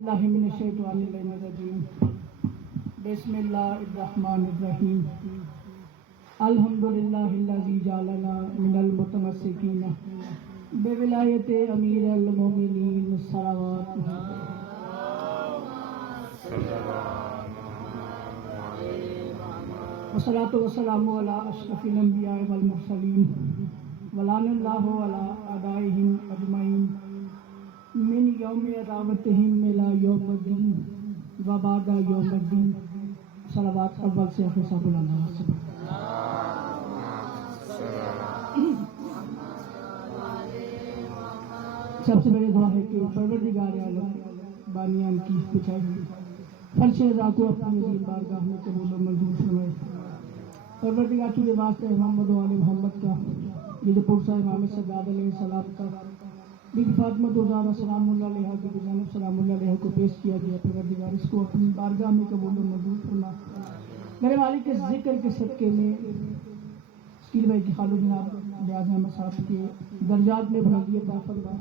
اللہ من الشیطان الرجیم بسم اللہ الرحمن الرحیم الحمدللہ الذی جعلنا من المتمسکین بولایت امیر المومنین صلوات والصلاۃ والسلام علی اشرف الانبیاء والمرسلین ولعن اللہ علی اعدائہم اجمعین من یوم عداوتہم الی یوم الدین و بعد یوم الدین صلوات اول سے آخر صاحب اللہ سب سے بڑی دعا ہے کہ پروردگار عالم بانیان کی بچائی ہوئی فرش رضا کو اپنی عظیم بارگاہ میں قبول و منظور فرمائے۔ پروردگار تجھے واسطے محمد و آل محمد کا یہ جو پرسہ امام سجاد علیہ السلام کا بی فاطمہ زہرا سلام اللہ علیہا کی جانب سلام اللہ علیہا کو پیش کیا گیا، پروردگار اس کو اپنی بارگاہ میں قبول و منظور فرما۔ میرے مالک کے ذکر کے صدقے میں اسکیل بھائی کی خالو جناب نیاز احمد صاحب کے درجات میں بلندی عطا فرما،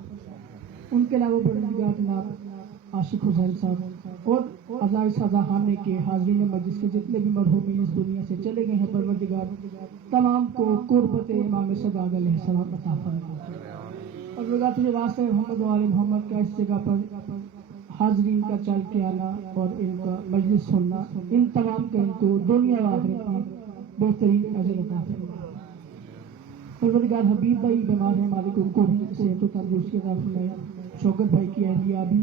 ان کے علاوہ پروردگار جناب عاشق حسین صاحب اور اعضاء سزا خانے کے حاضرین مجلس کے جتنے بھی مرحومین اس دنیا سے چلے گئے ہیں، پروردگار تمام کو قربت امام سجاد علیہ السلام عطا فرما۔ اور پروردگار تجھے واسطے محمد و آل محمد کا اس جگہ پر حاضرین کا چل کے آنا اور ان کا مجلس سننا، ان تمام کا ان کو دنیا و آخرت میں بہترین اجر عطا فرما۔ پروردگار حبیب بھائی بیمار ہیں، مالک ان کو بھی صحت و تندرستی عطا فرمائے۔ شوکت بھائی کی اہلیہ بھی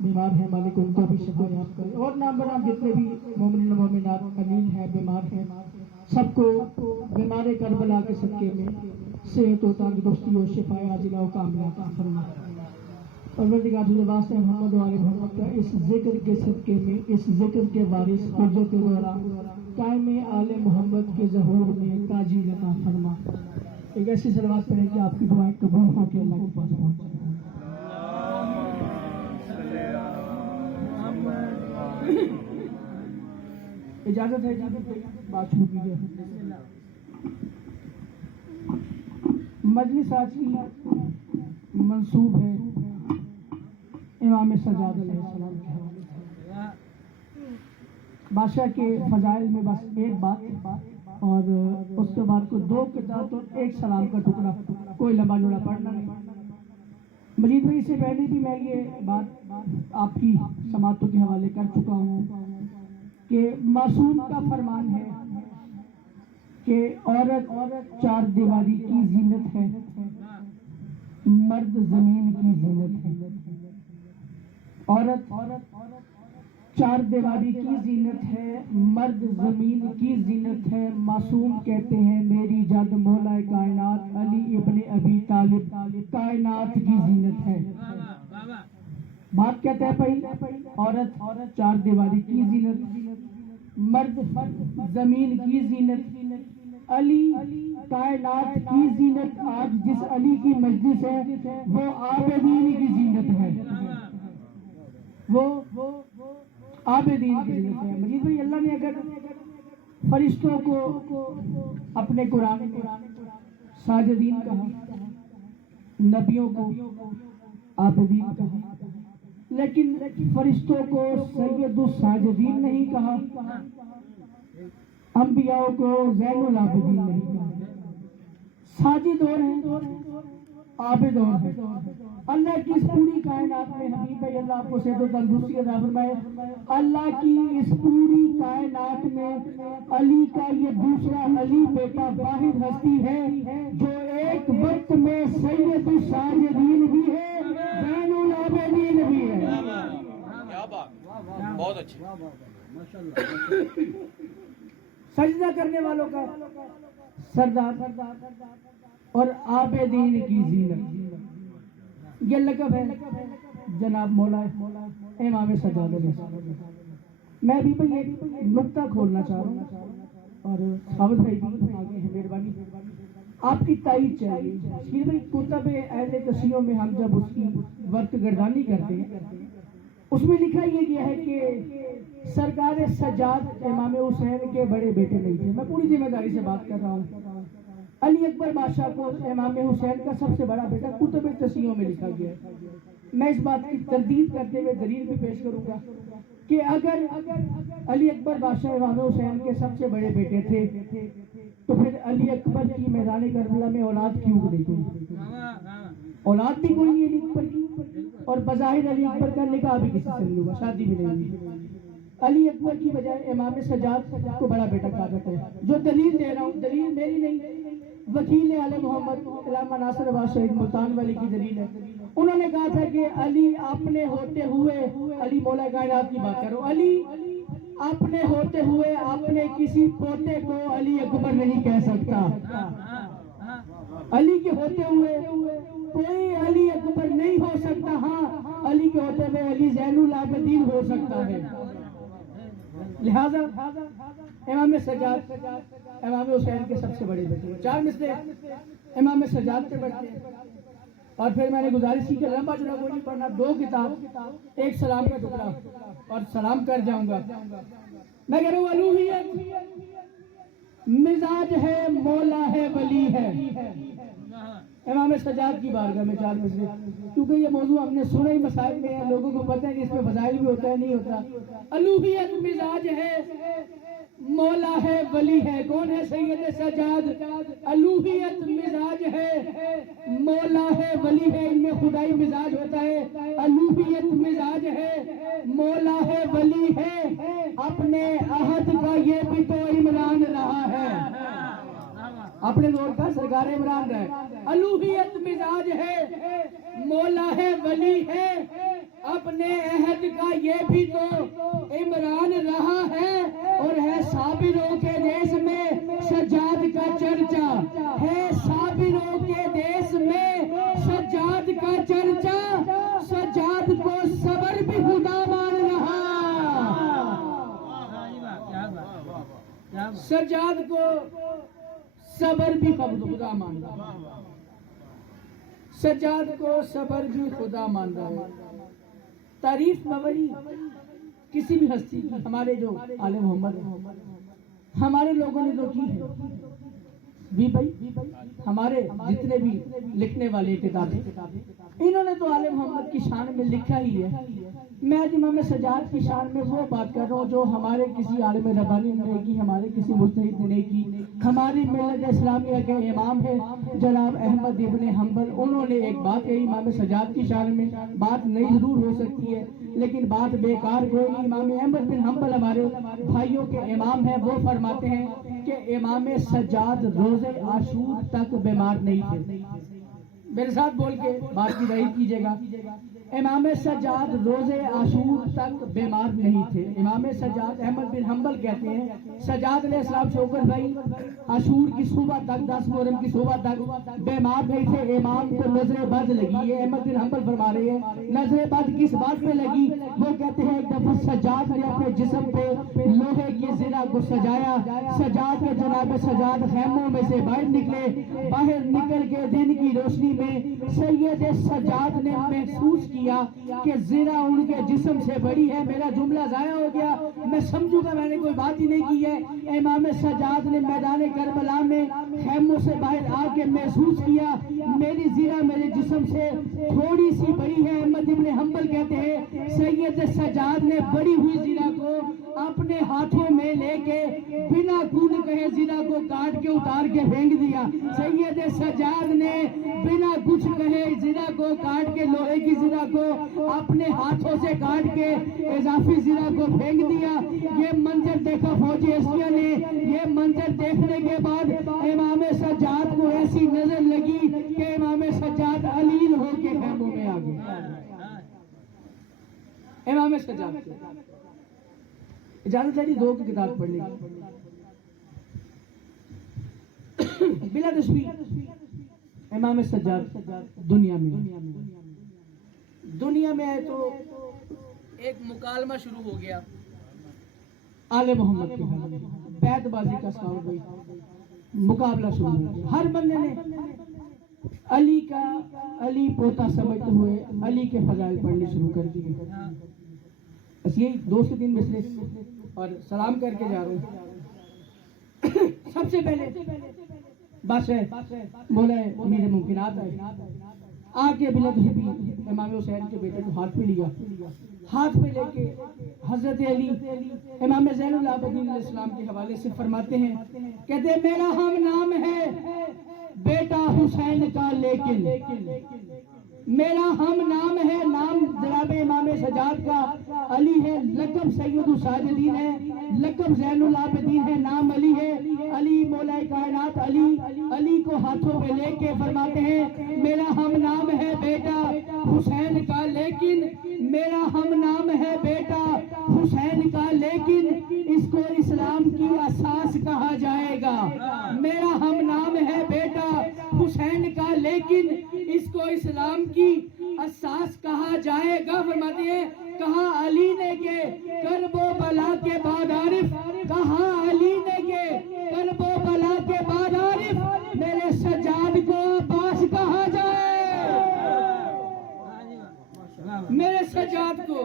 بیمار ہیں، مالک ان کو بھی شفا یاب کرے، اور نام برام جتنے بھی مومنین و مومنات علیل ہیں، بیمار ہیں، سب کو بیمار کربلا کے صدقے میں صحت و تندرستی و شفا عاجلہ و کاملہ عطا فرما۔ پروردگار تجھے واسطے محمد و آل محمد کا اس ذکر کے صدقے میں اس ذکر کے وارث حجت الورا قائم آل محمد کے ظہور میں تاجیل عطا فرما۔ ایک ایسی صلوات پڑھیں کہ آپ کی دعائیں قبول ہو کے اللہ کے پاس پہنچ جائیں۔ اجازت ہے بات شروع کیجیے۔ مجلس آج کی منسوب ہے امام سجاد علیہ السلام کے حوالے سے۔ بادشاہ کے فضائل میں بس ایک بات اور اس کے بعد کو دو کتاب اور ایک سلام کا ٹکڑا، کوئی لمبا جوڑا پڑھنا نہیں۔ مجید بھائی سے پہلے بھی میں یہ بات آپ کی سماعتوں کے حوالے کر چکا ہوں کہ معصوم کا فرمان ہے کہ عورت چار دیواری کی زینت ہے، مرد زمین کی زینت ہے۔ عورت چار دیواری کی زینت ہے، مرد زمین کی زینت ہے۔ معصوم کہتے ہیں میری جد مولا کائنات علی ابن ابی طالب کائنات کی زینت ہے۔ بات کہتا ہے بھائی عورت چار دیواری کی زینت، مرد زمین کی زینت، علی کائنات کی زینت۔ آج جس علی کی مجلس ہے وہ عابدین کی زینت ہے، وہ عابدین کی زینت ہے۔ مجید بھائی اللہ نے اگر فرشتوں کو اپنے قرآن میں ساجدین کہا، نبیوں کو عابدین کہا، لیکن فرشتوں کو سید الساجدین نہیں کہا، انبیاء کو زین العابدین نہیں کہا۔ ساجد اور ہیں، عابد اور ہیں۔ اللہ کی اس پوری کائنات میں حبیب بھائی اللہ آپ کو صحت و تندرستی عطا فرمائے، اللہ کی اس پوری کائنات میں علی کا یہ دوسرا علی بیٹا واحد ہستی ہے جو ایک وقت میں سید الساجدین بھی ہے، زین العابدین بھی ہے۔ بہت اچھا، سجدہ کرنے والوں کا سردار اور عابدین کی زینت، یہ لقب ہے جناب مولا امام سجاد علیہ السلام۔ میں بھی ایک نقطہ کھولنا چاہ رہا ہوں اور ثابت بھائی بھی آگے ہیں، مہربانی آپ کی تائید چاہیے۔ شیر بھائی کتب اہل تشیع میں ہم جب اس کی وقت گردانی کرتے ہیں اس میں لکھا یہ گیا ہے کہ سرکار سجاد امام حسین کے بڑے بیٹے نہیں تھے۔ میں پوری ذمہ داری سے بات کر رہا ہوں، علی اکبر بادشاہ کو امام حسین کا سب سے بڑا بیٹا کتب تشیع میں لکھا گیا ہے۔ میں اس بات کی تردید کرتے ہوئے دلیل بھی پیش کروں گا کہ اگر علی اکبر بادشاہ امام حسین کے سب سے بڑے بیٹے تھے تو پھر علی اکبر کی میدان کربلا میں اولاد کیوں نہیں ہوئی؟ اولاد بھی کوئی نہیں علی اکبر کی، اور بظاہر علی اکبر کا نکاح بھی کسی سے نہیں ہوا، شادی بھی نہیں ہوئی۔ علی اکبر کی بجائے امام سجاد کو بڑا بیٹا کہا جاتا ہے۔ جو دلیل دے رہا ہوں، دلیل میری نہیں، وکیل آل محمد علامہ ناصر عباس شہید ملتان والی کی دلیل ہے۔ انہوں نے کہا تھا کہ علی اپنے ہوتے ہوئے، علی مولا کائنات کی بات کرو، علی اپنے ہوتے ہوئے اپنے کسی پوتے کو علی اکبر نہیں کہہ سکتا۔ علی کے ہوتے ہوئے کوئی علی اکبر نہیں ہو سکتا، ہاں علی کے ہوتے ہوئے علی زین العابدین ہو سکتا ہے۔ لہذا امام سجاد امام حسین کے سب سے بڑے بیٹے، چار مثلیں امام سجاد کے بڑھتے ہیں۔ اور پھر میں نے گزارش کی کہ لمبا چوڑا کوئی نہیں پڑھنا، 2 کتاب، ایک سلام کا ٹکڑا اور سلام کر جاؤں گا۔ میں کہہ رہا ہوں الوہیت مزاج ہے، مولا ہے، ولی ہے۔ امام سجاد کی بارگاہ میں 4 مثلیں، کیونکہ یہ موضوع ہم نے سنا ہی مسائل میں ہے، لوگوں کو پتہ ہے کہ اس میں فضائل بھی ہوتا ہے نہیں ہوتا۔ الوہیت مزاج ہے، مولا ہے، ولی ہے۔ کون ہے سید سجاد؟ الوہیت مزاج ہے، مولا ہے، ولی ہے۔ ان میں خدائی مزاج ہوتا ہے۔ الوہیت مزاج ہے، مولا ہے، ولی ہے۔ اپنے عہد کا یہ بھی تو عمران رہا ہے، اپنے دور کا سرکار عمران رہا ہے۔ الوہیت مزاج ہے، مولا ہے، ولی ہے۔ اپنے عہد کا یہ بھی تو عمران رہا ہے، اور ہے صابروں کے دیس میں سجاد کا چرچا، ہے صابروں کے دیس میں سجاد کا چرچا۔ سجاد کو صبر بھی خدا مان رہا، سجاد کو صبر بھی خدا مان رہا، سجاد کو صبر بھی خدا مان رہا ہے۔ تعریف مبری کسی بھی ہستی کی ہمارے جو آل محمد ہیں، ہمارے لوگوں نے جو کی ہے بھی بھائی، ہمارے جتنے بھی لکھنے والے کتابیں، انہوں نے تو آل محمد کی شان میں لکھا ہی ہے۔ میں آج امام سجاد کی شان میں وہ بات کر رہا ہوں جو ہمارے کسی عالم ربانی نے نہیں کی، ہمارے کسی مجتہد نے نہیں کی۔ ہماری ملت اسلامیہ کے امام ہیں جناب احمد ابن حنبل، انہوں نے ایک بات کہی امام سجاد کی شان میں، بات نئی ضرور ہو سکتی ہے لیکن بات بیکار کوئی نہیں۔ امام احمد بن حنبل ہمارے بھائیوں کے امام ہیں، وہ فرماتے ہیں کہ امام سجاد روز عاشور تک بیمار نہیں تھے۔ میرے ساتھ بول کے بات کی تائید کیجیے گا، امام سجاد روز عاشور تک بیمار نہیں تھے۔ امام سجاد احمد بن حنبل کہتے ہیں سجاد علیہ السلام شوکت بھائی عاشور کی صبح تک، 10 محرم کی صبح تک بیمار نہیں تھے۔ امام کو نظر بد لگی ہے، احمد بن حنبل فرما رہے ہیں نظر بد کس بات پہ لگی؟ وہ کہتے ہیں ایک دفعہ سجاد نے اپنے جسم پہ لوہے کی زرہ کو سجایا، سجاد کے جناب سجاد خیموں میں سے باہر نکلے، باہر نکل کے دن کی روشنی میں سید سجاد نے محسوس کیا کہ زرہ ان کے جسم سے بڑی ہے۔ میرا جملہ ضائع ہو گیا، میں سمجھوں گا میں نے کوئی بات ہی نہیں کی ہے۔ امام سجاد نے میدان کربلا میں خیموں سے باہر آ کے محسوس کیا میری زرہ میرے جسم سے تھوڑی سی بڑی ہے۔ احمد ابن حنبل کہتے ہیں سید سجاد نے بڑی ہوئی زرہ کو اپنے ہاتھوں میں لے کے بنا کون کہے زرہ کو کاٹ کے اتار کے پھینک دیا۔ سید سجاد نے بنا کچھ کہے زرہ کو کاٹ کے، لوہے کی زرہ کو اپنے ہاتھوں سے کاٹ کے اضافی زرہ کو پھینک دیا۔ یہ منظر دیکھا فوجی عسکریوں نے، یہ منظر دیکھنے کے بعد امام سجاد کو ایسی نظر لگی کہ امام سجاد علیل ہو کے خیموں میں آ گئے۔ امام سجاد کو اجازت ہے 2 کی کتاب پڑھنے کی بلا تشبیہ۔ امام سجاد دنیا میں ہے تو ایک مکالمہ شروع ہو گیا آل محمد کے حال میں، بیعت بازی کا ساؤ گئی، مقابلہ شروع ہو گیا۔ ہر بندے نے علی پوتا سمجھتے ہوئے علی کے فضائل پڑھنے شروع کر دیے۔ بس یہی 2 سے 3 مثلیں اور سلام کر کے جا رہے ہیں۔ سب سے پہلے بادشاہ مولا امیر ممکنات ہے، آ کے بلا تشبیہ امام حسین کے بیٹے کو ہاتھ پہ لیا، ہاتھ پہ لے کے حضرت علی امام زین العابدین علیہ السلام کے حوالے سے فرماتے ہیں، کہتے ہیں میرا ہم نام ہے بیٹا حسین کا لیکن، میرا ہم نام ہے، نام جناب امام سجاد کا علی ہے، لقب سید الساجدین ہے، لقب زین العابدین ہے، نام علی ہے، علی مولا کائنات علی، علی کو ہاتھوں پہ لے کے فرماتے ہیں میرا ہم نام ہے بیٹا حسین کا لیکن، میرا ہم نام ہے بیٹا حسین کا لیکن اس کو اسلام کی اساس کہا جائے گا، میرا ہم نام ہے بیٹا حسین کا لیکن اس کو اسلام کی اساس کہا جائے گا۔ فرماتے ہیں کہا علی نے کہ کرب و بلا کے بعد عارف، کہا علی نے کہ کرب و بلا کے بعد عارف، میرے سجاد کو عباس کہا جائے، میرے سجاد کو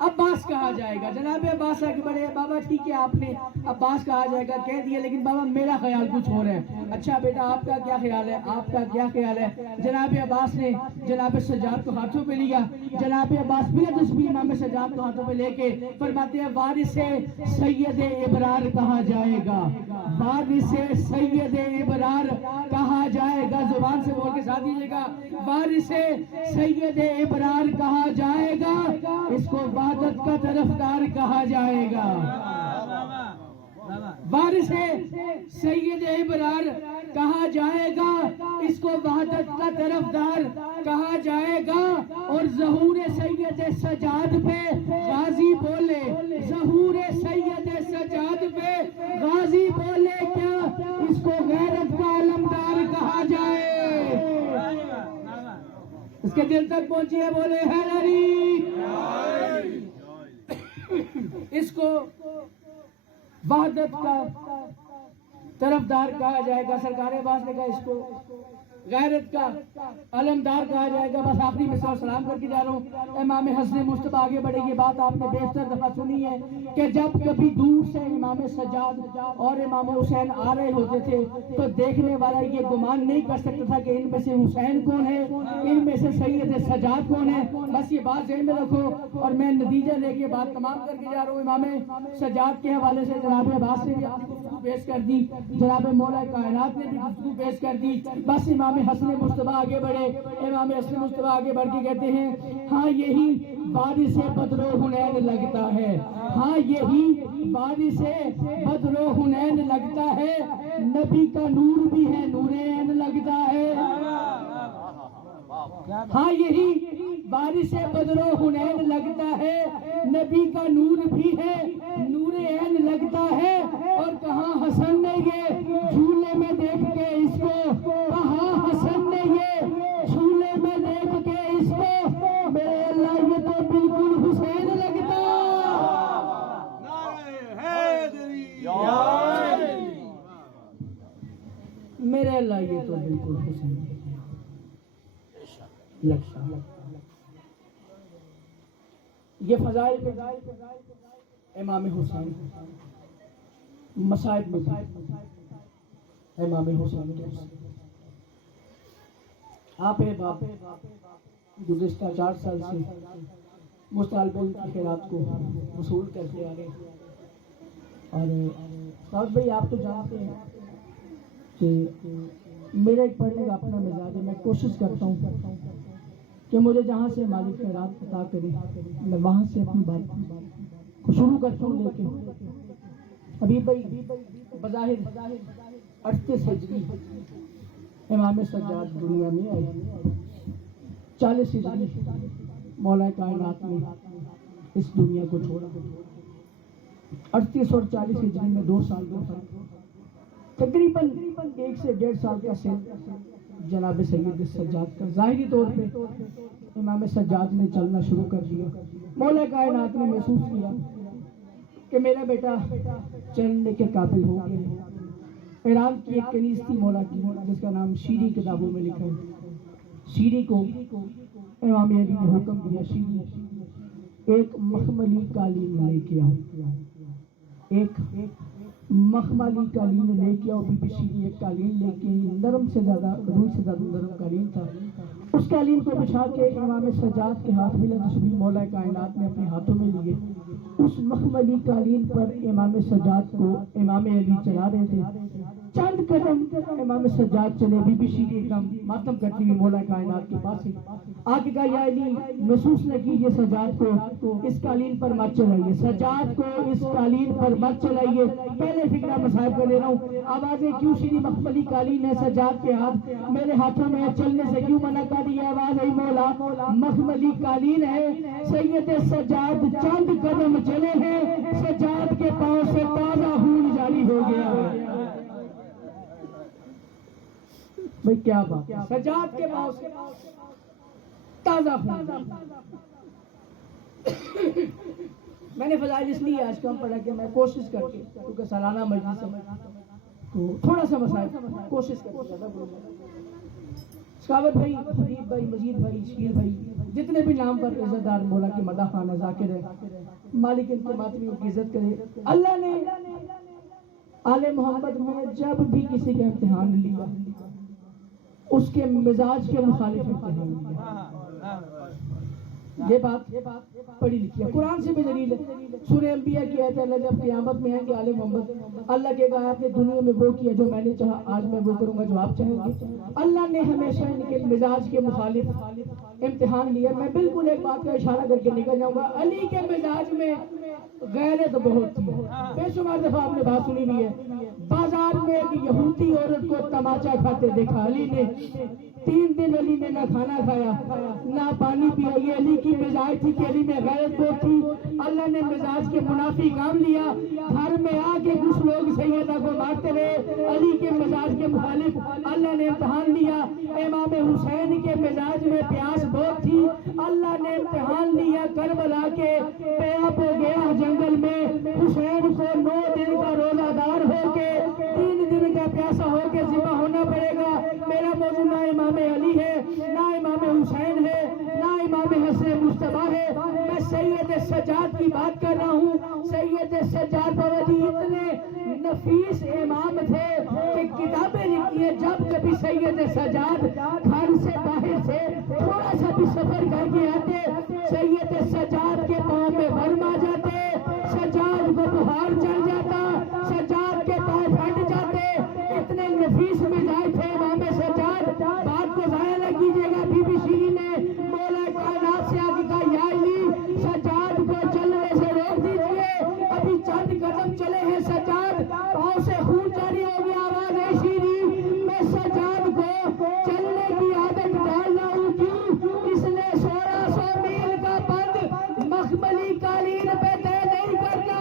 عباس کہا جائے گا۔ جناب عباس آگے بڑھے، بابا ٹھیک ہے آپ نے عباس کہا جائے گا کہہ دیا، لیکن بابا میرا خیال کچھ اور ہے۔ اچھا بیٹا آپ کا کیا خیال ہے، آپ کا کیا خیال ہے؟ جناب عباس نے جناب سجاد کو ہاتھوں پہ لیا، جناب عباس بلا تسبیح امام سجاد کو ہاتھوں پہ لے کے فرماتے ہیں وارث سید ابرار کہا جائے گا، وارث سید ابرار کہا جائے گا، زبان سے بول کے ساتھ دیجیے گا، وارث سید ابرار کہا جائے گا، اس کو وحدت کا طرفدار کہا جائے گا، وارث سید ابرار کہا جائے گا، اس کو وحدت کا طرفدار کہا جائے گا۔ اور ظہور سید سجاد پہ غازی بولے، ظہور سید سجاد پہ غازی بولے کیا اس کو غیرت کا علمدار کہا جائے، اس کے دل تک پہنچیے، بولے حیدری، اس کو وحدت کا طرفدار کہا جائے گا۔ سرکار عباس نے کہا اس کو غیرت کا علمدار کہا جائے گا۔ بس آخری میں سلام کر کے جا رہا ہوں، امام حسن مصطفیٰ آگے بڑھے، یہ بات آپ نے بیشتر دفعہ سنی ہے کہ جب کبھی دور سے امام سجاد اور امام حسین آ رہے ہوتے تھے تو دیکھنے والا یہ گمان نہیں کر سکتا تھا کہ ان میں سے حسین کون ہے، ان میں سے سید سجاد کون ہے۔ بس یہ بات ذہن میں رکھو، اور میں نتیجہ لے کے بات تمام کر کے جا رہا ہوں۔ امام سجاد کے حوالے سے جناب عباس نے بھی اپنی گفتگو پیش کر دی، جناب مولا کائنات نے بھی گفتگو پیش کر دی۔ بس امام حسن مصطفیٰ آگے بڑھے، امام حسن مصطفیٰ آگے بڑھ کے کہتے ہیں ہاں یہی وارث بدر و حنین لگتا ہے، ہاں یہی وارث بدر و حنین لگتا ہے، نبی کا نور بھی ہے نور عین لگتا ہے، ہاں یہی وارث بدر و حنین لگتا ہے، نبی کا نور بھی ہے نور عین لگتا ہے۔ اور کہاں حسن نے یہ جھولے میں دیکھ کے اس کو، کہاں حسن نے یہ جھولے میں دیکھ کے اس کو، میرے اللہ یہ تو بالکل حسین لگتا، میرے اللہ یہ تو بالکل حسین لگتا۔ یہ فضائل امام حسین، مصائب امام حسین کے آپ باپ گزشتہ 4 سال سے مستعلب کی خیرات کو وصول کرتے آ رہے ہیں۔ اور سعود بھائی آپ تو جانتے ہیں کہ میرا ایک پڑھنے کا اپنا مزاج ہے، میں کوشش کرتا ہوں کہ مجھے جہاں سے مالک خیرات عطا کرے میں وہاں سے اپنی بات کو شروع کرتا ہوں۔ لیکن حبیب بھائی بظاہر 38 ہجری امام سجاد دنیا میں آئے، 40 ہجری مولا کائنات نے اس دنیا کو چھوڑا، 38 اور 40 ہجری میں 2 سال کا فرق، تقریباً 1 سے 1.5 سال کا سن جناب سید سجاد کا۔ ظاہری طور پہ امام سجاد نے چلنا شروع کر دیا، مولا کائنات نے محسوس کیا کہ میرا بیٹا چلنے کے قابل ہو گیا۔ ایران کی ایک کنیز تھی مولا کی، جس کا نام شیری کتابوں میں لکھا ہے، شیری کو امام علی نے حکم دیا شیری ایک مخملی قالین لے کے آؤ، ایک مخملی قالین لے کے آؤ۔ بی بی شیری ایک قالین لے کے، نرم سے زیادہ روئی سے زیادہ نرم قالین تھا، اس اس قالین کو بچھا کے امام سجاد کے ہاتھ میں تشریف مولا کائنات نے اپنے ہاتھوں میں لیے. اس مخملی قالین پر امام سجاد کو امام علی چلا رہے تھے. چند قدم امام سجاد چلے، بی بی شیری ایک دم ماتم کرتی ہوئی مولا کائنات کے پاس ہی آگے کہا یا علی محسوس نہ کیجیے سجاد کو اس قالین پر مت چلائیے، سجاد کو اس قالین پر مت چلائیے. پہلے فکرہ مصائب کر لے رہا ہوں. آوازیں کیوں شیری مخملی قالین ہے سجاد کے ہاتھ میرے ہاتھوں میں چلنے سے کیوں منع کر دیا؟ آواز آئی مولا مخملی قالین ہے. سید سجاد چند قدم چلے ہیں، سجاد کے پاؤں سے تازہ خون جاری ہو گیا. بھئی کیا بات ہے، سجاد کے پاؤں سے تازہ خون. میں نے فضائل اس لیے آج کم پڑھا کہ میں کوشش کر کے، کیونکہ سالانہ مجلس ہے تو تھوڑا سا مسائل کوشش کر کے زیادہ بولنا. سکاوت بھائی، حبیب بھائی، مجید بھائی، شیر بھائی، جتنے بھی نام پر عزت دار مولا کی مدح خانہ ذاکر ہے، مالک ان کے ماتمیوں کی عزت کرے. اللہ نے آل محمد میں جب بھی کسی کا امتحان لیا اس کے مزاج کے مخالف امتحان لیا. یہ بات پڑھی لکھی ہے، قرآن سے بھی دلیل ہے. سورہ انبیاء کی آیت ہے، اللہ جب قیامت میں آئیں گے آل محمد، اللہ کے کہا آپ نے دنیا میں وہ کیا جو میں نے چاہا، آج میں وہ کروں گا جو آپ چاہیں گے. اللہ نے ہمیشہ ان کے مزاج کے مخالف امتحان لیا. میں بالکل ایک بات کا اشارہ کر کے نکل جاؤں گا. علی کے مزاج میں غیرت بہت تھی. بے شمار دفعہ آپ نے بات سنی بھی ہے. بازار میں ایک یہودی عورت کو تماچا کھاتے دیکھا علی نے. 3 دن علی نے نہ کھانا کھایا نہ پانی پیا. یہ علی کی مزاج تھی کہ علی میں غیرت بہت تھی. اللہ نے مزاج کے منافی کام لیا. گھر میں آ کے کچھ لوگ سیدہ کو مارتے رہے. علی کے مزاج کے مخالف اللہ نے امتحان لیا. امام حسین کے مزاج میں پیاس بہت تھی. اللہ نے امتحان لیا. کربلا کے پیاپ ہو گیا جنگل میں. حسین کو 9 دن کا روزہ دار ہو کے 3 دن کا پیاسا ہو کے ذبح ہونا پڑے گا. میرا موضوع نہ امام علی ہے، نہ امام حسین ہے، نہ امام حسن مصطفیٰ ہے. میں سید سجاد کی بات کر رہا ہوں. سید سجاد بابی اتنے نفیس امام تھے کہ کتابیں لکھی ہیں جب کبھی سید سجاد گھر سے باہر سے تھوڑا سا بھی سفر کر کے آتے، سید سجاد کے پاؤں میں ورم آ جاتے، سجاد کو بخار چڑھ جاتا، سجاد کے پاؤں پھٹ جاتے. اتنے نفیس مزاج تھے امام سجاد. بات کو ضائع نہ کیجیے گا. بی بی شیری نے مولا کائنات سے آگے کہا یا علی سجاد کو چلنے سے روک دیجیے، ابھی چند قدم چلے ہیں سجاد پاؤں سے خون جاری ہو گیا. آواز ہے شیری میں سجاد کو چلنے کی عادت ڈال رہا ہوں. کیوں؟ اس نے 1600 میل کا بند مخملی قالین پہ طے نہیں کرنا.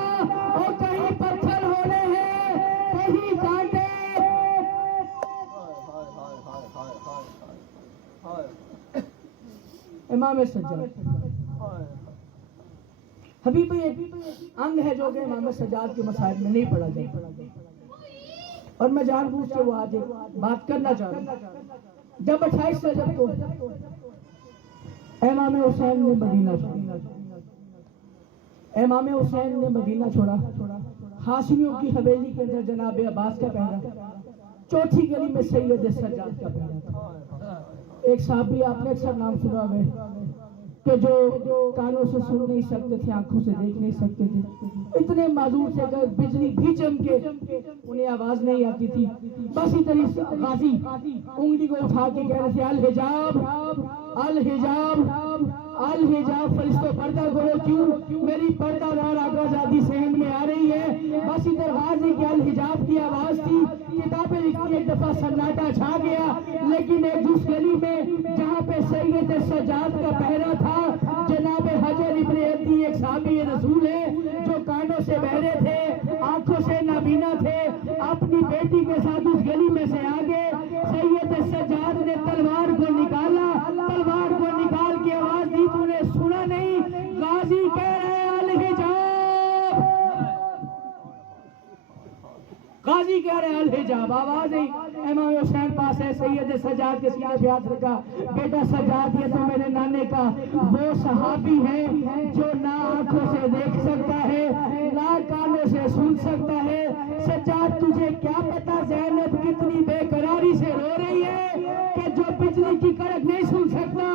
اور کہیں پتھر ہونے ہیں، کہیں کانٹے. امام سجاد حبیب ایک انگ ہے جو کہ امام سجاد کے مسائل میں نہیں پڑھا جائے. اور میں جان بوجھ کے وہ آج بات کرنا چاہ رہا ہوں. جب 28 رجب کو امام حسین نے مدینہ چھوڑا، امام حسین نے مدینہ چھوڑا، ہاشمیوں کی حویلی کے اندر جناب عباس کا پہرا، چوتھی گلی میں سید سجاد کا پہرا تھا. ایک صحابی آپ نے اکثر نام سنا ہے کہ جو کانوں سے سن نہیں سکتے تھے، آنکھوں سے دیکھ نہیں سکتے تھے، اتنے معذور تھے کہ بجلی بھی چمکے انہیں آواز نہیں آتی تھی. بس اتنی غازی انگلی کو اٹھا کے کہہ رہے تھے الحجاب الحجاب الحجاب، فرشتوں پردہ کرو. کیوں؟ میری پردہ دار آقا زادی صحن میں آ رہی ہے. بس ادھر غازی کے الحجاب کی آواز تھی. کتابیں لکھی ایک دفعہ سناٹا چھا گیا، لیکن ایک جس گلی میں جہاں پہ سید سجاد کا پہرا تھا، جناب حجر ابن عدی ایک صحابی رسول ہے جو کانوں سے بہرے تھے، آنکھوں سے نابینا تھے، اپنی بیٹی کے ساتھ اس گلی میں سے آگے سید سجاد نے تلوار کو نکالا. تلوار کو نکال کے آواز دی، تو نے سنا نہیں؟ غازی کہہ رہے الحجاب، غازی کہہ رہے الحجاب. آواز ہی امام حسین پاس ہے، سید سجاد کے سینے پہ ہاتھ رکھا. بیٹا سجاد یہ تو میرے نانے کا وہ صحابی ہے جو نہ آنکھوں سے دیکھ سکتا ہے نہ کانوں سے سن سکتا ہے. سجاد تجھے کیا پتا زینب کتنی بے قراری سے رو رہی ہے کہ جو بجلی کی کڑک نہیں سن سکتا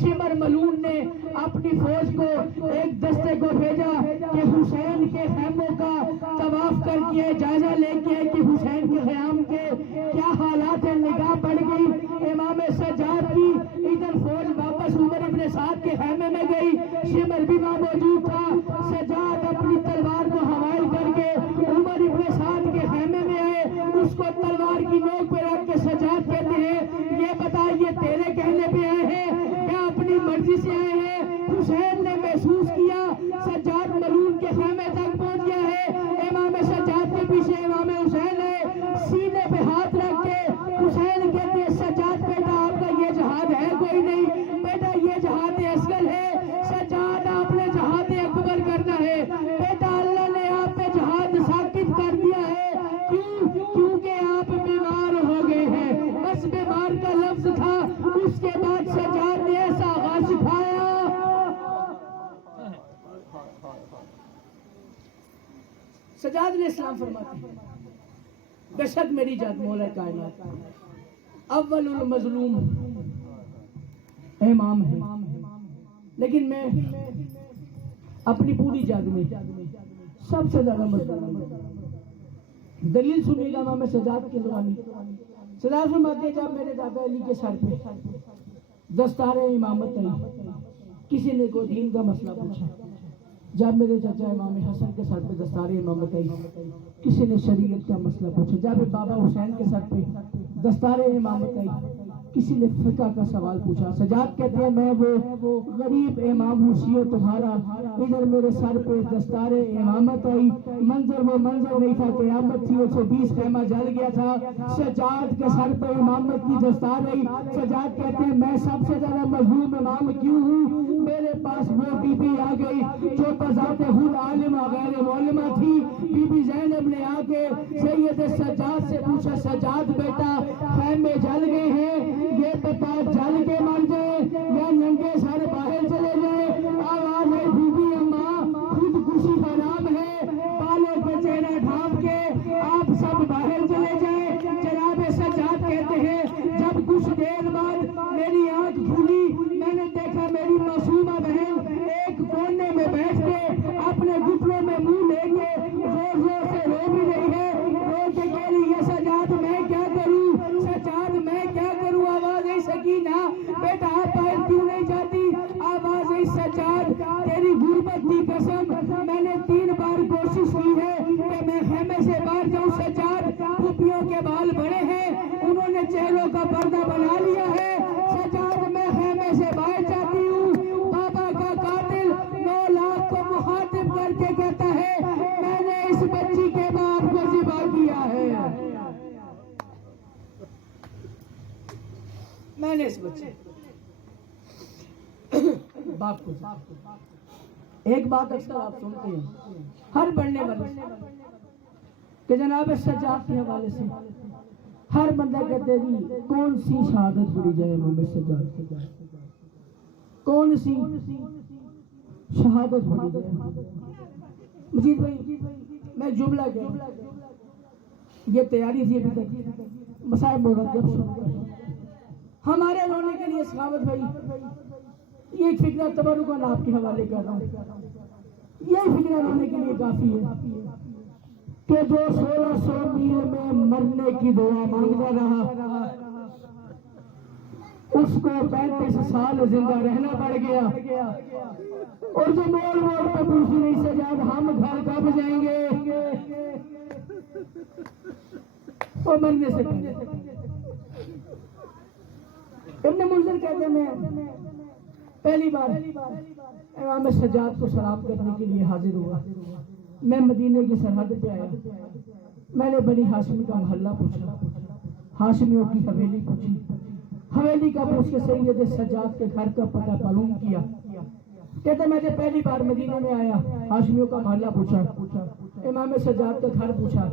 شمر ملعون نے اپنی فوج کو ایک دستے کو بھیجا کہ حسین کے خیموں کا طواف کر کے جائزہ لے کے کہ حسین کے خیام کے کیا حالات ہیں. نگاہ پڑ گئی امام سجاد کی. ادھر فوج واپس عمر ابن سعد کے خیمے میں گئی. شمر بھی وہاں موجود تھا. سجاد اپنی تلوار کو حوائل کر کے عمر ابن سعد کے خیمے میں آئے. اس کو تلوار کی نوک پہ رکھ کے سجاد کہتے ہیں یہ بتا یہ تیرے کہنے پہ آئے ہیں کیا اپنی مرضی سے آئے ہیں؟ حسین نے محسوس کیا سجاد ملعون کے خیمے تک پہنچ گیا ہے. امام سجاد کے پیچھے امام حسین ہے. سینے پہ ہاتھ رکھ کے حسین کہتے ہیں سجاد بیٹا آپ کا یہ جہاد ہے کوئی نہیں بیٹا یہ جہاد اصغر ہے. سجاد آپ نے جہاد اکبر کرنا ہے بیٹا. اللہ نے آپ پہ جہاد ساکت کر دیا ہے. کیوں؟ کیونکہ آپ بیمار ہو گئے ہیں. بس بیمار کا لفظ تھا. اس کے بعد سجاد نے ایسا آغاز سکھایا. سجاد نے اسلام فرماتے ہیں بے شک میری جات مولا کائنات اول المظلوم امام ہے لیکن میں اپنی پوری جات میں سب سے زیادہ مظلوم. دلیل سنیے گا امام سجاد کی زبانی. سجاد فرماتے ہیں جب میرے دادا علی کے سر پہ دستار امامت آئی کسی نے کوئی دین کا مسئلہ پوچھا. جب میرے چچا امام حسن کے سر پہ دستار امامت آئی کسی نے شریعت کا مسئلہ پوچھا. جب بابا حسین کے سر پہ دستار امامت آئی کسی نے فقہ کا سوال پوچھا. سجاد کہتے ہیں میں وہ غریب امام حسین تمہارا ادھر میرے سر پہ دستار امامت آئی. منظر وہ منظر نہیں تھا قیامت تھی 120 خیمہ جل گیا تھا. سجاد کے سر پہ امامت کی دستار آئی. سجاد کہتے ہیں میں سب سے زیادہ مظلوم امام کیوں ہوں؟ میرے پاس وہ بی بی آ گئی جو بذات خود عالمہ غیر معلمہ تھی. بی بی زینب نے آ کے سید سجاد سے پوچھا سجاد بیٹا خیمے جل گئے ہیں یہ بتا جل کے مر جائے یا ننگے سر باہر چلے جائے؟ آواز ہے بی بی اماں خودکشی حرام ہے. بالوں پہ چہرہ ڈھانپ کے آپ سب باہر چلے جائیں. جناب سجاد کہتے ہیں جب کچھ دیر بعد میری آنکھ کھلی میں نے دیکھا میری معصومہ بہن ایک کونے میں بیٹھ کے اپنے گھٹنوں میں منہ لے کے زور زور سے رو بھی رہی ہے. رو کے کہہ رہی ہے سجاد میں کیا کروں سجاد میں کیا کروں. آواز ہے سکینہ بیٹا آپ باہر کیوں نہیں جاتی؟ آواز ہے سجاد تیری غربت کی قسم میں نے 3 بار کوشش کی ہے کہ میں خیمے سے باہر جاؤں. سجاد پھوپھیوں کے بال بڑے ہیں انہوں نے چہروں کا پردہ بنا لیا ہے. سجاد میں خیمے سے باہر جاتی ہوں. بابا کا قاتل 9 لاکھ کو مخاطب کر کے کہتا ہے میں نے اس بچی کے باپ کو ذبح کیا ہے. میں نے اس بچے باپ کو. ایک بات اکثر آپ سنتے ہیں ہر پڑھنے والے کہ جناب سجاد کے حوالے سے ہر بندہ کہتے جی کون سی شہادت پڑی جائے محمد سجاد کون سی شہادت پڑی جائے. مجید بھائی میں جملہ کہہ یہ تیاری تھی ابھی تک مسائب مرتب ہمارے رونے کے لیے سخاوت بھائی یہ فکرہ تبرک آپ کے حوالے کر رہا ہوں. یہ فکرہ رونے کے لیے کافی ہے کہ جو 1600 میل میں مرنے کی دعا مانگتا رہا اس کو 35 سال زندہ رہنا پڑ گیا. اور جو موڑ موڑ پہ پوچھ نہیں سجاد ہم گھر کب جائیں گے اور مرنے سے پہلے. ابن منذر کہتے ہیں میں پہلی بار امام سجاد کو سلام کرنے کے لیے حاضر ہوا. میں مدینے کی سرحد پہ آیا. میں نے بنی ہاشمی کا محلہ پوچھا ہاشمیوں کی حویلی پوچھی. حویلی کا پوچھ کے سید سجاد کے گھر کا پتہ معلوم کیا. کہتے میں نے پہلی بار مدینے میں آیا ہاشمیوں کا محلہ پوچھا امام سجاد کا گھر پوچھا.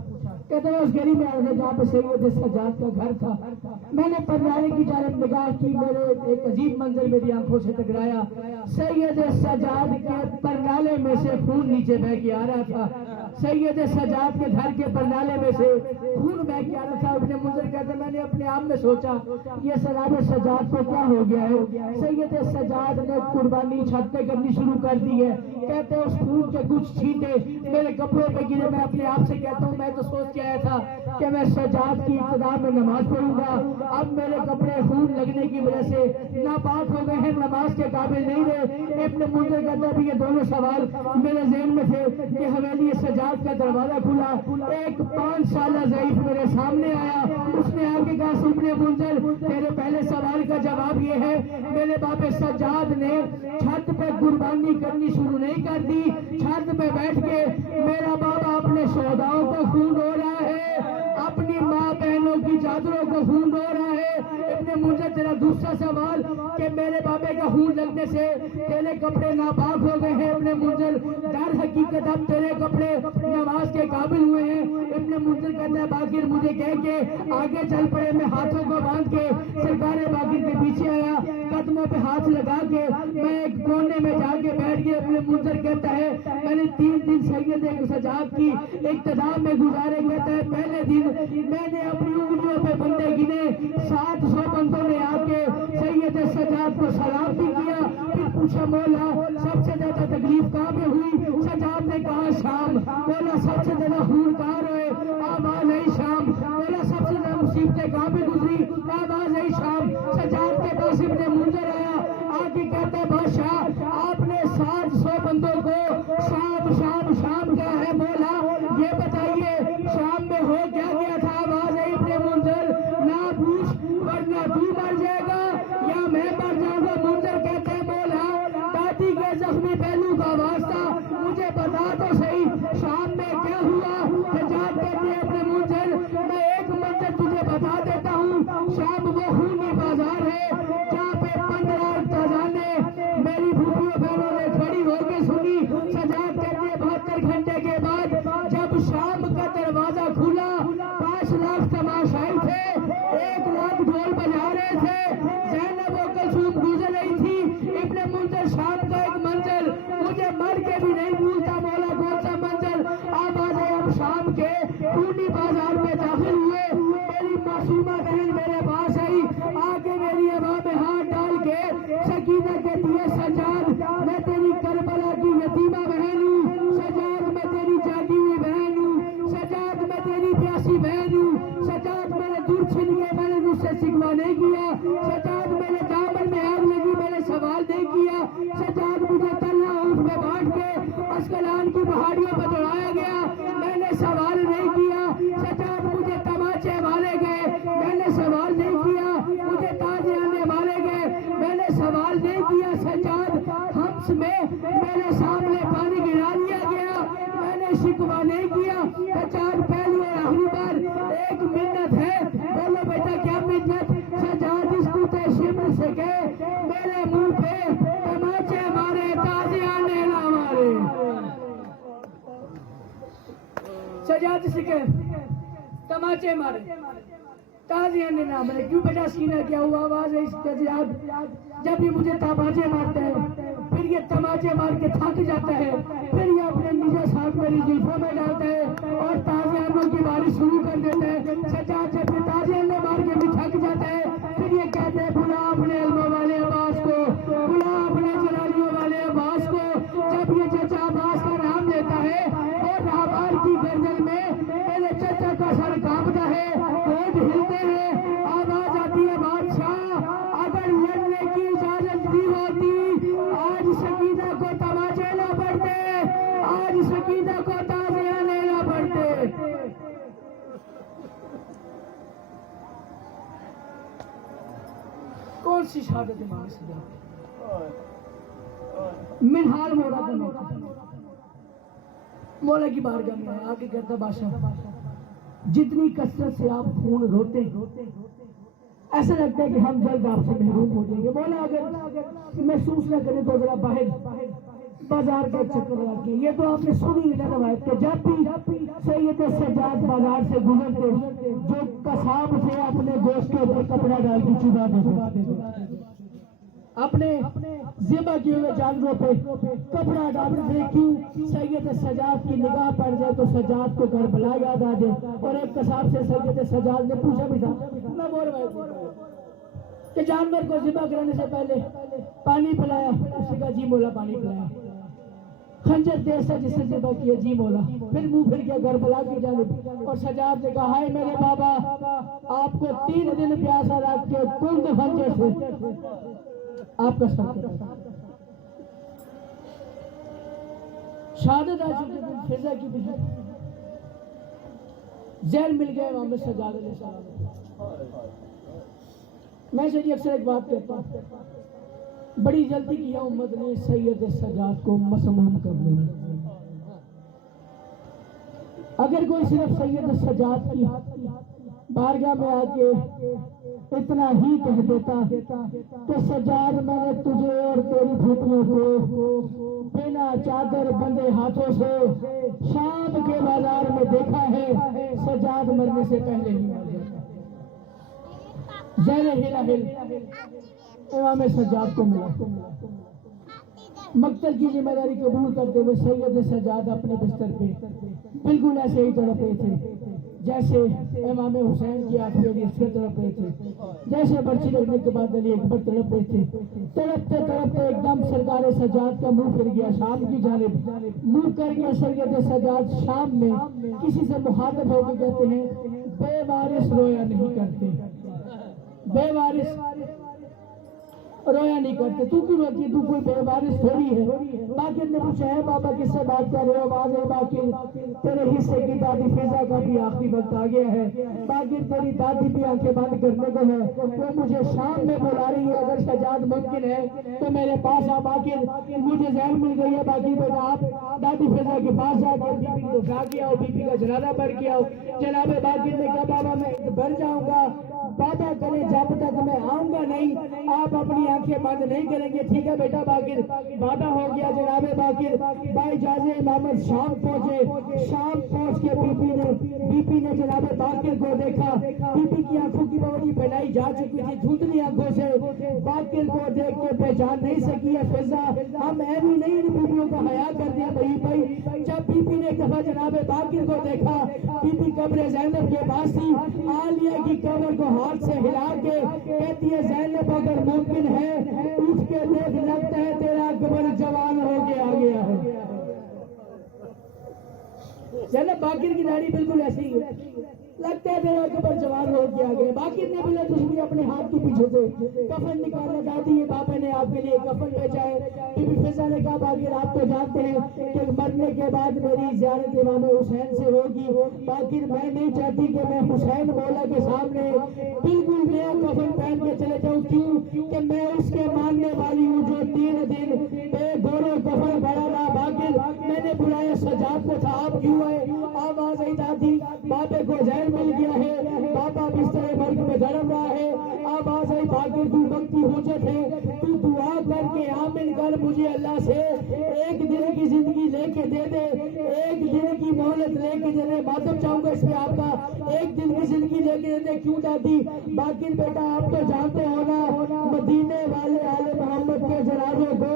کہتے ہیں اس گلی میں آیا تھا جہاں پہ سید سجاد کا گھر تھا. میں نے پرنالے کی جانب نگاہ کی. میرے ایک عجیب منظر میری آنکھوں سے ٹکرایا. سید سجاد کے پرنالے میں سے خون نیچے بہ کے آ رہا تھا. سید سجاد کے گھر کے پرنالے میں سے خون بہ کے آ رہا تھا. ابن منذر کہتے ہیں میں نے اپنے آپ میں سوچا یہ سلام سجاد کو کیا ہو گیا ہے. سید سجاد نے قربانی چھت پہ کرنی شروع کر دی ہے. کہتے ہیں اس خون کے کچھ چھینٹے میرے کپڑوں پہ گرے. میں اپنے آپ سے کہتا ہوں میں تو سوچ کے آیا تھا کہ میں سجاد کی ابتدا میں نماز پڑھوں گا. اب میرے کپڑے خون لگنے کی وجہ سے ناپاک ہو گئے ہیں, نماز کے قابل نہیں رہے. ابن منذر کہتا ہے یہ دونوں سوال میرے ذہن میں تھے کہ حویلی سجاد کا دروازہ کھلا, ایک 5 سالہ ضعیف میرے سامنے آیا. اس نے آ کے کہا ابن منذر تیرے پہلے سوال کا جواب یہ ہے میرے باپ سجاد نے چھت پہ قربانی کرنی شروع نہیں کر دی. چھت پہ بیٹھ کے میرا باپ اپنے شہداؤں کو خون ڈو رہا ہے, اپنی ماں بہنوں کی چادروں کو خون ڈو رہا ہے. ابن منذر تیرا دوسرا سوال کہ میرے بابے کا خون لگنے سے تیرے کپڑے ناپاک ہو گئے ہیں. ابن منذر در حقیقت اب تیرے کپڑے نماز کے قابل ہوئے ہیں. ابن منذر کہتا ہے باقر مجھے کہہ کے آگے چل پڑے. میں ہاتھوں کو باندھ کے سرکار باقر کے پیچھے آیا, قدموں پہ ہاتھ لگا کے میں ایک کونے میں جا کے بیٹھ گیا. ابن منذر کہتا ہے میں نے 3 دن سید سجاد کی اقتداء میں گزارے. کہتا ہے پہلے دن میں نے اپنی انگلیوں پہ بندے گنے, 700 بندوں نے آ کے سید سجاد کو سلام بھی کیا. پھر پوچھا مولا سب سے زیادہ تکلیف کہاں پہ ہوئی؟ سجاد نے کہا شام. مولا سب سے زیادہ خون کہاں روئے؟ آواز آئی شام. مولا سب سے زیادہ مصیبتیں کہاں پہ گزری؟ آواز آئی شام. سجاد کے پاس ابن منذر آیا, آ کے کہتا ہے بادشاہ آپ نے 700 بندوں کو شام شام شام کہا ہے, مولا یہ بتائیے شام میں ہو کیا گیا تھا؟ آواز آئی ابن منذر نہ پوچھ ورنہ تو مر جائے گا یا میں مر جاؤں گا. منذر کہتے ہیں مولا دادی کے زخمی پہلو کا واسطہ مجھے بتا تو صحیح شام میں کیا ہوا؟ سجاد کہتے ہیں ابن منذر میں ایک منظر تجھے بتا دیتا ہوں. شام وہ خونی بازار ہے جہاں پہ 15 اذانیں میری بھوپھیوں بہنوں نے کھڑی ہو کے سنی. سجاد کہتے ہیں 72 گھنٹے کے بعد جب شام کا دروازہ کھلا 5 لاکھ تماشائی تھے, 1 لاکھ ڈھول بجا رہے تھے, زینب و کلثوم گزر رہی تھی. ابن منذر شام کا ایک منظر مجھے مر کے بھی نہیں بھولتا. مولا کون سا منظر؟ آواز ہے ہم شام کے خونی بازار میں داخل ہوئے. میری معصومہ بہن میرے پاس آئی, آ کے میری ہوا میں ہاتھ ڈال کے سکینہ کہتی ہے سجاد میں تیری کربلا کی یتیمہ بہن ہوں, سجاد میں تیری جاگی ہوئی بہن ہوں, سجاد میں تیری پیاسی بہن ہوں, سجاد میں نے دور چھن کے میں نے تجھ سے سکوا نہیں کیا, سجاد میں نے دامن میں آگ لگی میں نے سوال نہیں کیا, سجاد مجھے تلنا اونٹ میں بانٹ کے اسکلان کی پہاڑیوں پر چڑھایا گیا میں نے سوال نہیں کیا, سجاد مجھے تماچے مارے گئے میں نے سوال نہیں کیا, مجھے تاجیانے مارے گئے میں نے سوال نہیں کیا, سجاد حبس میں میرے سامنے پانی گرا دیا گیا میں نے شکوہ نہیں کیا. سجاد پہلی اور آخری بار ایک منت ہے, بولو بیٹا کیا منت؟ سجاد اس کو شمر سے کہے میرے منہ پہ تماچے مارے تاجیانے نہ مارے. سجاد سے کہے تماچے مارے تازیانے نہ مارے. کیوں بیٹا سینہ کیا ہوا؟ آواز ہے اس کا جب یہ مجھے تماچے مارتا ہے پھر یہ تماچے مار کے تھک جاتا ہے, پھر یہ اپنے نجے ساتھ میری زلفوں میں ڈالتا ہے اور تازیانوں کی بارش شروع کر دیتا ہے. سجاد جب یہ تازیانے مار کے بھی تھک جاتا ہے پھر یہ کہتے ہیں بلا اپنے علموں والے عباس کو, بلا اپنے جلالیوں والے عباس کو. جب یہ چچا عباس کا نام لیتا ہے اور راہبار کی گردن میں میرے چچا کا سر کانپتا ہے, ہونٹ ہلتے ہیں, آواز آتی ہے بادشاہ اگر لڑنے کی اجازت دی ہوتی آج سکینہ کو تماچے نہ پڑتے, آج سکینہ کو تازیانے نہ پڑتے. کون سی شہادت امام صدیق؟ منہار مولا کا موقع مولا کی بارگاہ میں آ کے کہتا بادشاہ جتنی کثرت سے آپ خون روتے ایسا لگتا ہے کہ ہم جلد آپ سے محروم ہو جائیں گے. مولا اگر محسوس نہ کریں تو ذرا باہر بازار کا چکر لگا کے, یہ تو آپ نے سنی ہے روایت کہ جب بھی سید سجاد بازار سے گزرتے جو قصاب سے اپنے گوشت کے اوپر کپڑا ڈال کے چبا دیتے, اپنے ذبح کیے ہوئے جانوروں پہ کپڑا ڈالتے تھے، کیوں سید سجاد کی نگاہ پڑ جائے تو سجاد کو کربلا یاد آ جائے۔ اور ایک قصاب سے سید سجاد نے پوچھا بھی تھا، میں وہ روایت کہ جانور کو ذبح کرنے سے پہلے پانی پلایا، اس نے کہا جی مولا پانی پلایا۔ خنجر تیز تھا جس نے ذبح کیا، جی مولا۔ پھر منہ پھر گیا کربلا کی جانب، اور سجاد نے کہا ہائے میرے بابا، آپ کو 3 دن پیاسا رکھ کے کند خنجر سے آپ کا ساتھ کرتا۔ شہادت آ چکی دن فضا کی بھی زہر مل گئے امام سجاد علیہ السلام۔ میں سے اکثر ایک بات کہتا ہوں، بڑی جلدی کیا امت نے سید سجاد کو مسموم کر لیا۔ اگر کوئی صرف سید سجاد کی بارگاہ میں آ کے اتنا ہی کہہ دیتا کہ سجاد میں نے تجھے اور تیری پھوپھیوں کو بنا چادر بندے ہاتھوں سے شام کے بازار میں دیکھا ہے، سجاد مرنے سے پہلے ہی مر جاتا۔ زہر ہل امام سجاد کو ملا۔ مقتل کی ذمہ داری قبول کرتے ہوئے سید سجاد اپنے بستر پہ بالکل ایسے ہی تڑپ رہے تھے جیسے امام حسین کی آخری سے تڑپ رہے تھے، جیسے برچی لگنے کے بعد علی اکبر تڑپ رہے تھے۔ تڑپتے تڑپتے ایک دم سرکار سجاد کا منہ پھر گیا شام کی جانب، منہ کر کے سید سجاد شام میں کسی سے مخاطب ہو کے کہتے ہیں بے وارث رویا نہیں کرتے، بے وارث رویا نہیں کرتے، تو کیوں روتی ہے؟ تو کوئی بے وارث تھوڑی ہے۔ باقر نے پوچھا ہے بابا کس سے بات کر رہے ہو؟ واضح باقر تیرے حصے کی دادی فضا کا بھی آخری وقت آ گیا ہے، باقر تیری دادی بھی آنکھیں بند کرنے کو ہے، وہ مجھے شام میں بلا رہی ہے، اگر سجاد ممکن ہے تو میرے پاس آ باقر، مجھے زہر مل گئی ہے باقر بیٹا، آپ دادی فضا کے پاس جا کے بی بی کو اٹھا کے آؤ، بی بی کا جنازہ پڑھ کے آؤ۔ جناب باقر نے کہا بابا میں بھر جاؤں گا، بابا کرے جب تک میں آؤں گا نہیں آپ اپنی آنکھیں بند نہیں کریں گے، ٹھیک ہے بیٹا باقر، وعدہ ہو گیا۔ جناب باقر باجازِ امامت شام پہنچے، شام پہنچ کے بی پی نے جناب باقر کو دیکھا، بی پی کی آنکھوں کی روشنی پہنائی جا چکی تھی دھندلی آنکھوں سے، باقر کو دیکھ کے پہچان نہیں سکی ہے فضا۔ ہم ایوی نہیں ان بیویوں کا حیا کر دیا بھائی۔ جب بی پی نے کہا جناب باقر کو دیکھا، بی پی قبر زینب کے پاس تھی، عالیہ کی قبر کو ہاتھ سے ہلا کے کہتی ہے زینب اگر ممکن ہے اٹھ کے دیکھ، لگتا ہے تیرا قبر جوان ہو کے آ گیا ہے۔ زینب باقر کی داڑھی بالکل ایسی ہے، لگتا ہے تیرا قبر جوان ہو کے آ گیا۔ باقر نے بلا تجھے اپنے ہاتھ کے پیچھے سے کفن نکالا، دادی یہ بابا نے آپ کے لیے کفن بھیجا ہے۔ بی بی فضا نے کہا باقر آپ تو جانتے ہیں کہ مرنے کے بعد میری زیارت امام حسین سے ہوگی، باقر میں نہیں چاہتی کہ میں حسین مولا کے سامنے بالکل نیا کفن پہن کے چلے جاؤں، کیوں کہ میں اس کے ماننے والی ہوں جو 3 دن بے گورو کفن بڑا رہا۔ باقر میں نے بلایا سجاد کو تھا، آپ کیوں آئے؟ آواز آئی دادی بابے کو زہر مل گیا ہے، بابا بستر مرگ میں دھڑم رہا ہے۔ آواز آئی باقر تو وقتی حجت ہے، تو دعا کر کے آمین کر، مجھے اللہ سے 1 دن کی زندگی لے کے دے دے، 1 دن کی مہلت لے کے دے دے، ماتم چاہوں گا اس میں آپ کا 1 دن کی زندگی لے کے دے دے۔ کیوں دادی؟ باقر بیٹا آپ تو جانتے ہو نا مدینے والے آل محمد کے جنازوں کو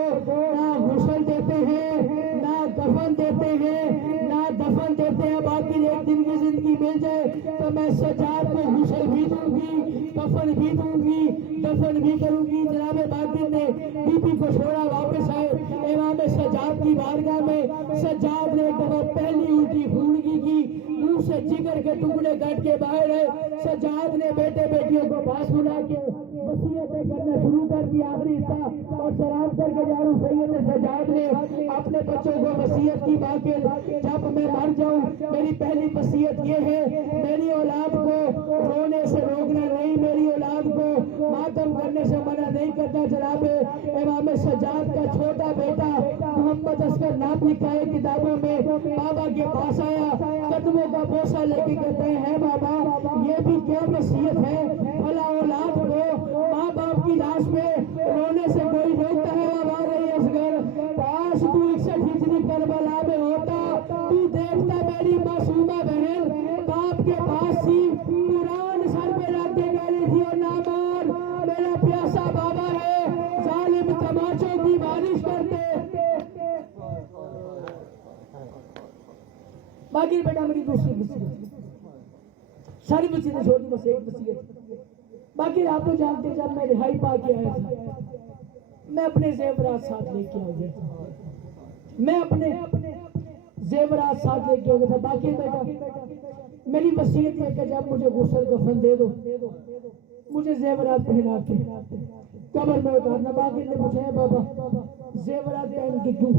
نہ غسل دیتے ہیں، نہ کفن دیتے ہیں، نہ دفن دیتے ہیں۔ باقر 1 دن کی زندگی مل جائے تو میں سجاد کو غسل بھی دوں گی، کفن بھی دوں گی، دفن بھی کروں گی۔ جناب باقر نے بی بی کو چھوڑا، واپس آئے امام سجاد کی بارگاہ میں۔ سجاد نے ایک دفعہ پہلی الٹی خونگی کی، منہ سے جگر کے ٹکڑے کٹ کے باہر آئے۔ سجاد نے بیٹے بیٹیوں کو پاس بلا کے وصیتیں کرنا شروع کر دی، آخری حصہ اور سلام کر کے جا رہا ہوں۔ سید سجاد نے اپنے بچوں کو وصیت کی باقر جب میں مر جاؤں میری پہلی وصیت یہ ہے میری اولاد کو رونے سے روکنا نہیں، میری اولاد کو ماتم کرنے سے منع نہیں کرتا۔ جناب امام سجاد کا چھوٹا بیٹا محمد اصغر نام لکھا ہے کتابوں میں، بابا کے پاس آیا، قدموں کا بوسہ لے کے کہتے ہیں بابا یہ بھی کیا وصیت ہے؟ بھلا اولاد کو ماں باپ کی لاش میں رونے سے کوئی روکتا ہے؟ آواز آئی اصغر کاش تو 61 ہجری کربلا میں ہوتا، تو دیکھتا میری معصومہ بہن باپ کے پاس تھی، قرآن سر پہ رکھ کے کہہ رہی تھی اور نامان میرا پیاسا بابا ہے، ظالم تماچوں کی باقی بیٹا میری دوسری وصیت، ساری وصیتیں چھوڑ دی، بس ایک وصیت باقی۔ آپ تو جانتے ہیں جب میں رہائی پا کے آیا تھا میں اپنے زیورات ساتھ لے کے آ گیا تھا، میں اپنے زیورات ساتھ لے کے آ گیا تھا۔ باقی بیٹا میری وصیت ہے کہ جب مجھے غسل کفن دے دو مجھے زیورات پہنا کے قبر میں اتارنا۔ باقی نے پوچھا ہے بابا زیورات پہن کے کیوں؟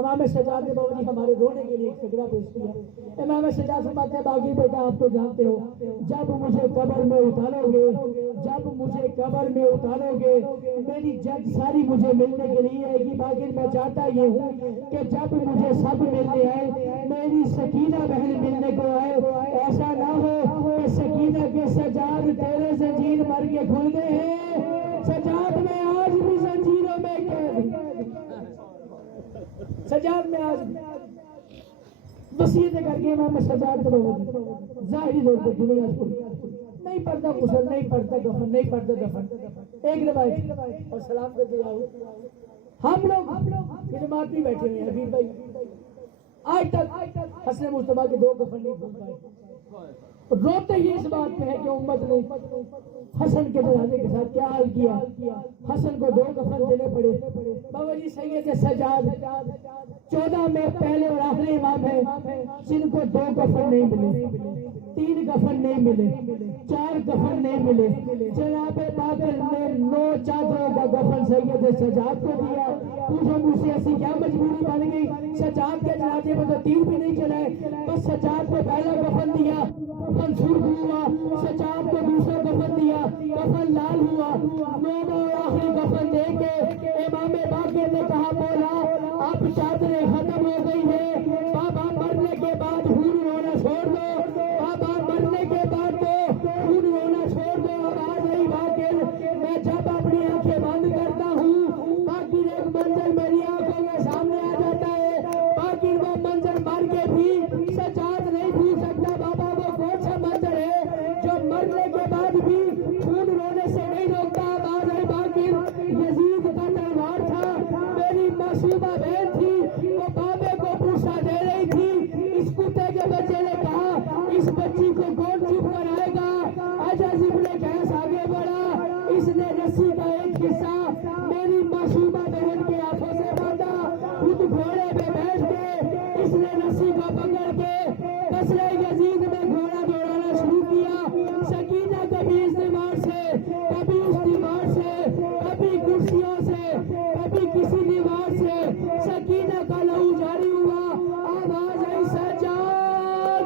امام سجاد نے بابا جی ہمارے رونے کے لیے ایک فقرہ پیش کیا۔ امام سجاد فرماتے ہیں باقی بیٹا آپ تو جانتے ہو جب مجھے قبر میں اتارو گے، جب مجھے قبر میں اتارو گے میری جج ساری مجھے ملنے کے لیے آئے گی۔ باقی میں چاہتا یہ ہوں کہ جب مجھے سب ملنے آئے میری سکینہ بہن ملنے کو آئے، ایسا نہ ہو کہ سکینہ کے سجاد تیرے زنجیر مر کے کھل گئے ہیں، سجاد میں آج بھی زنجیروں میں قید، سجاد میں آج وصیتیں کر کے امام سجاد ظاہری طور پر دنیا کو نہیں پڑھتا غسل، نہیں پڑھتا کفن، نہیں پڑھتا دفن، ایک روایت اور سلام کر کے جاؤ۔ ہم لوگ جماعت بھی بیٹھے ہوئے ہیں حبیب بھائی، آج تک حسن مصطفیٰ کے 2 کفن نہیں بھول پائے، روتے ہی اس بات پہ ہے کہ امت نے حسن کے جنازے کے ساتھ کیا حال کیا، حسن کو 2 کفن دینے پڑے۔ بابا جی سید سجاد 14 میں پہلے اور آخری امام ہے جن کو 2 کفن نہیں ملے، 3 کفن نہیں ملے، 4 کفن نہیں ملے۔ جناب باقر نے 9 چادروں کا کفن سید سجاد کو دیا۔ پوچھو مجھ سے ایسی کیا مجبوری بن گئی؟ سجاد کے جنازے میں تو 3 بھی نہیں چلائے، بس سجاد کو پہلا کفن دیا منصور ہوا، سجاد کو دوسرا کفن دیا کفن لال ہوا، 9 اور آخری کفن دے کے امام باقر نے کہا مولا اب چادریں ختم ہو گئی ہے، بابا مرنے کے بعد خون رونا چھوڑ دو، بابا مرنے کے بعد تو خون رونا چھوڑ دو۔ آواز آئی باقر میں جب اپنی آنکھیں بند کرتا ہوں باقر ایک منظر میری آنکھوں کے سامنے آ جاتا ہے، باقر وہ منظر مر کے بھی سجاد نہیں بھول سکتا۔ بابا وہ کون سا منظر ہے جو مرنے کے بعد بھی خون رونے سے نہیں روکتا؟ آواز آئی باقر یزید کا تلوار تھا، میری معصومہ بہن تھی، وہ بابے کو پوچھا دے رہی تھی، اس کتے کے بچے نے کہا اس بچی کو کون چپ کرائے گا؟ عجز ابن قیس آگے بڑھا، اس نے رسی کا ایک حصہ میری معصومہ بہن کے ہاتھوں سے باندھا، خود گھوڑے پہ بیٹھ کے اس نے رسی کو پکڑ کے قصر یزید میں گھوڑا دوڑانا شروع کیا۔ سکینہ کبھی اس دیوار سے کبھی اس دیوار سے کبھی کرسیوں سے کبھی کسی دیوار سے سکینہ کا لہو جاری ہوا۔ آواز آئی سجاد،